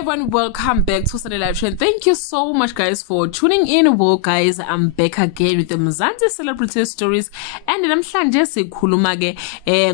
everyone, welcome back to Sunday Live Trend. Thank you so much guys for tuning in. Well guys, I'm back again with the Mzansi celebrity stories, and namhlanje sikhuluma ke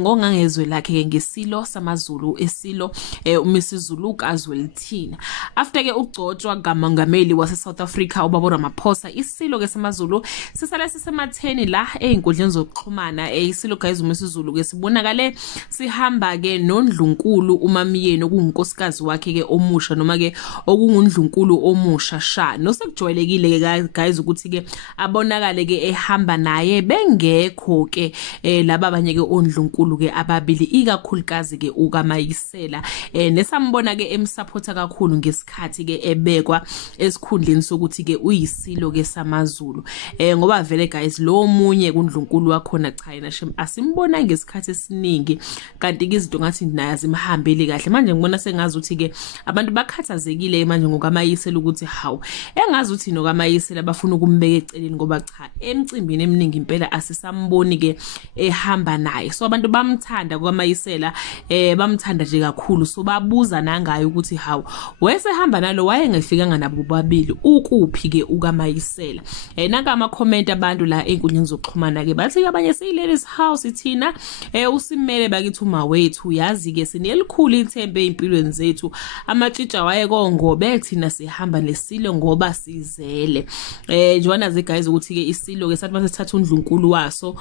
ngongangezwe lakhe ngesilo samaZulu esilo uMrs Zulu kaZwelithini. After ke ugcotshwa kamongameli wase South Africa uBaba Ramaphosa, isilo ke samaZulu sisale sisematheni la einkundleni zokuxhumana. Isilo guys uMrs Zulu ke sibonakale sihamba ke noNdlunkulu uMamiyeni okuyinkosikazi wakhe ke omusha noma ke okungundlunkulu omusha sha. Nosekujwayelekile ke guys ukuthi ke abonakale ke ehamba naye bengekho ke laba abanye ke ondlunkulu ke ababili, ikakhulukazi ke ukaMayisela nesambona ke emsupporta kakhulu ngesikhathi ke ebekwa esikhundleni sokuthi ke uyisilo ke samaZulu ngoba vele guys lo omunye kundlunkulu wakhona cha yena shem asimbona ngesikhathi esiningi, kanti ke izinto ngathi naye azimhambeli kahle. Manje ngibona sengazi ukuthi ke abantu bakhathazekile manje ngokaMayisela ukuthi hawu engazi uthi nokaMayisela bafuna ukumbeka eceleni ngoba cha emcimbini eminingi impela asisamboni ke ehamba naye. So abantu bamthanda kwaMayisela bamthanda nje kakhulu, so babuza nangayo ukuthi hawu wesehamba nalo wayengefikanga nabo babili ukuphi ke ukaMayisela. Nanka ama comment abantu la einkundleni zokuxhumana ke bathi abanye siyiladies house thina usimele bakithi uma wethu yazi ke sinelikhulu ithembe empilweni zethu, amatshitsha wayekongobe thina sihamba lesilo ngoba sizele. Njwana ze guys ukuthi ke isilo ke sathi mase sithatha uNdlunkulu waso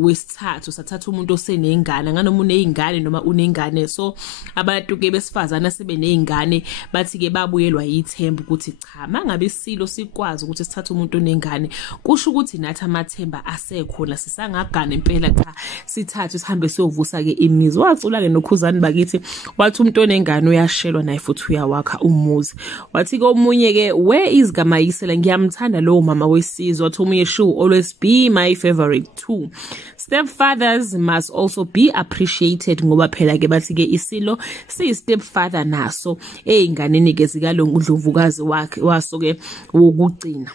wesithathu sathatha umuntu osenengane nganoma unezingane noma unengane, so abantu ke besifazana sebe nezingane bathi ke babuyelwa yithemba ukuthi cha mangabe isilo sikwazi ukuthi sithathe umuntu onengane kusho ukuthi nathi amathemba asekhona sisangagana impela cha sithathu sihambe siyovusa ke imizi. Wacula ke nokhuzani bakithi wathi umuntu onengane uyashelwa naye futhi uyawakha umuzi. Wathi ke omunye ke where is kaMayisela, ngiyamthanda lo mama wesizwe. Wathi omunye should always be my favorite too. Stepfathers must also be appreciated ngoba phela ke bathi ke isilo siyi stepfather naso einganeni ke zikalongo uNdlovukazi wakhe waso ke ukugcina.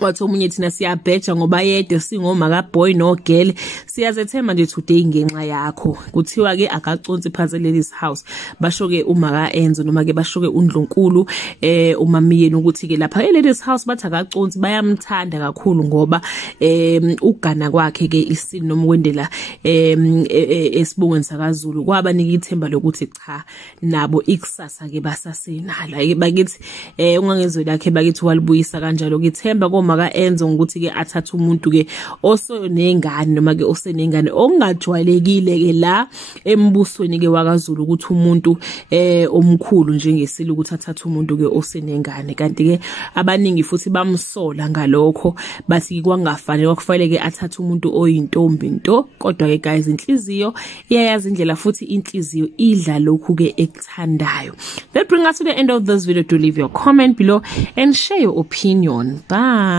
Wathi omunye thina siyabheja ngoba yede singoma kaboy no girl siyazethemba nje today ngenxa yakho. Kuthiwa ke akaconsi phansi ladies house basho ke uma ka Enzo noma ke basho ke uNdlunkulu uMamiyeni ukuthi ke lapha ladies house bathi akaconsi bayamthanda kakhulu ngoba ugana kwakhe ke isini noma kwendela esibongweni sakaZulu kwabanika ithemba lokuthi cha nabo ikusasa ke basasenala. Bakithi ungangezwe lakhe bakithi walibuyisa kanjalo ke ithemba maka Enzo ngokuthi ke athatha umuntu ke osonengane noma ke osenengane ongajwayelekile ke la embusweni ke wakaZulu ukuthi umuntu omkhulu njengesilo ukuthi athatha umuntu ke osenengane, kanti ke abaningi futhi bamsola ngalokho bathi kwangafanele kwakufanele ke athatha umuntu oyintombi nto. Kodwa ke guys inhliziyo iyayazi indlela futhi inhliziyo idla lokhu ke ekuthandayo. That brings us to the end of this video. Do leave your comment below and share your opinion. Bye.